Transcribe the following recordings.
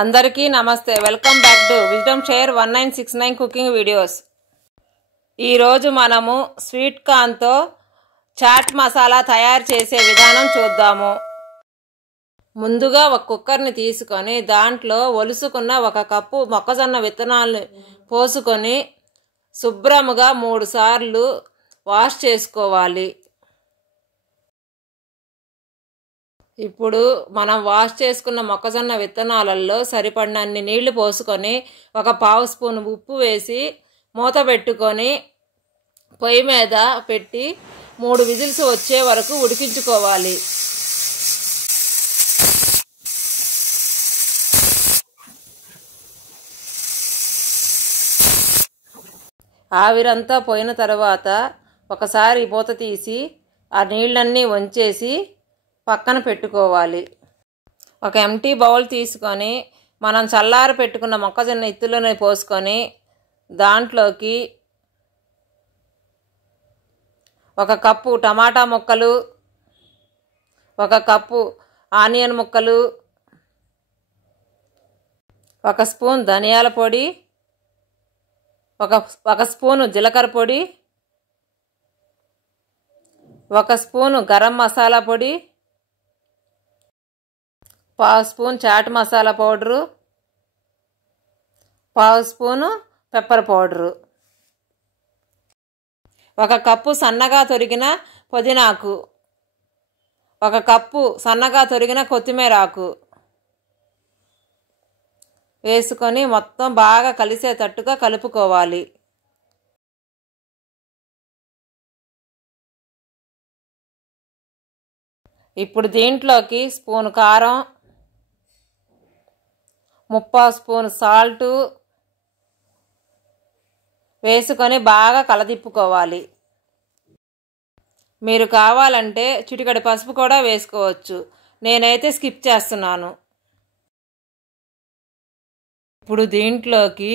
అందరికీ నమస్తే. Welcome back to wisdom share 1969 cooking videos. ఈరోజు మనము స్వీట్ కార్న్తో చాట్ మసాలా తయారు చేసే విధానం చూద్దాము. ముందుగా ఒక కుక్కర్ని తీసుకొని దాంట్లో ఒలుసుకున్న 1 కప్పు మొక్కజొన్న విత్తనాలను పోసుకొని శుభ్రముగా 3 సార్లు వాష్ చేసుకోవాలి. ఇప్పుడు మనం వాష్ చేసుకున్న మొక్కజొన్న విత్తనాలలో సరిపడినన్ని నీళ్లు పోసుకొని 1 పావు స్పూన్ ఉప్పు వేసి మూత పెట్టుకొని పొయ్యి మీద పెట్టి 3 విజిల్స్ వచ్చే వరకు ఉడికించుకోవాలి. ఆవిరంతా పోయిన తర్వాత ఒకసారి మూత తీసి ఆ నీళ్ళన్నీ వంచేసి పక్కన పెట్టుకోవాలి. ఒక ఎంటీ బౌల్ తీసుకొని మనం చల్లార పెట్టుకున్న మొక్కజొన్న ఇత్తులను పోసుకొని దాంట్లోకి 1 కప్పు టమాటా ముక్కలు, 1 కప్పు ఆనియన్ ముక్కలు, 1 స్పూన్ ధనియాల పొడి, 1 స్పూను జీలకర్ర పొడి, 1 స్పూను గరం మసాలా పొడి, పావు స్పూన్ చాట్ మసాలా పౌడరు, పావు స్పూను పెప్పర్ పౌడరు, 1 కప్పు సన్నగా తొరిగిన పుదీనాకు, 1 కప్పు సన్నగా తొరిగిన కొత్తిమీర ఆకు వేసుకొని మొత్తం బాగా కలిసేటట్టుగా కలుపుకోవాలి. ఇప్పుడు దీంట్లోకి స్పూన్ కారం, 3/4 స్పూన్ సాల్టు వేసుకొని బాగా కలదిప్పుకోవాలి. మీరు కావాలంటే చిటికెడు పసుపు కూడా వేసుకోవచ్చు. నేనైతే స్కిప్ చేస్తున్నాను. ఇప్పుడు దీంట్లోకి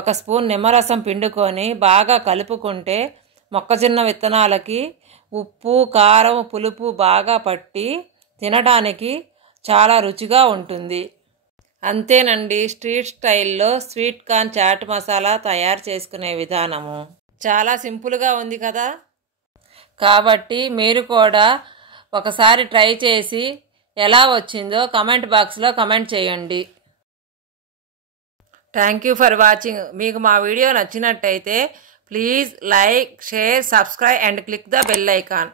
1 స్పూన్ నిమ్మరసం పిండుకొని బాగా కలుపుకుంటే మొక్కజొన్న విత్తనాలకి ఉప్పు, కారం, పులుపు బాగా పట్టి తినడానికి చాలా రుచిగా ఉంటుంది. అంతేనండి, స్ట్రీట్ స్టైల్లో స్వీట్ కార్న్ చాట్ మసాలా తయారు చేసుకునే విధానము చాలా సింపుల్గా ఉంది కదా. కాబట్టి మీరు కూడా ఒకసారి ట్రై చేసి ఎలా వచ్చిందో కమెంట్ బాక్స్లో కమెంట్ చేయండి. Thank you for watching. మీకు మా వీడియో నచ్చినట్టయితే please like, share, subscribe and click the bell icon.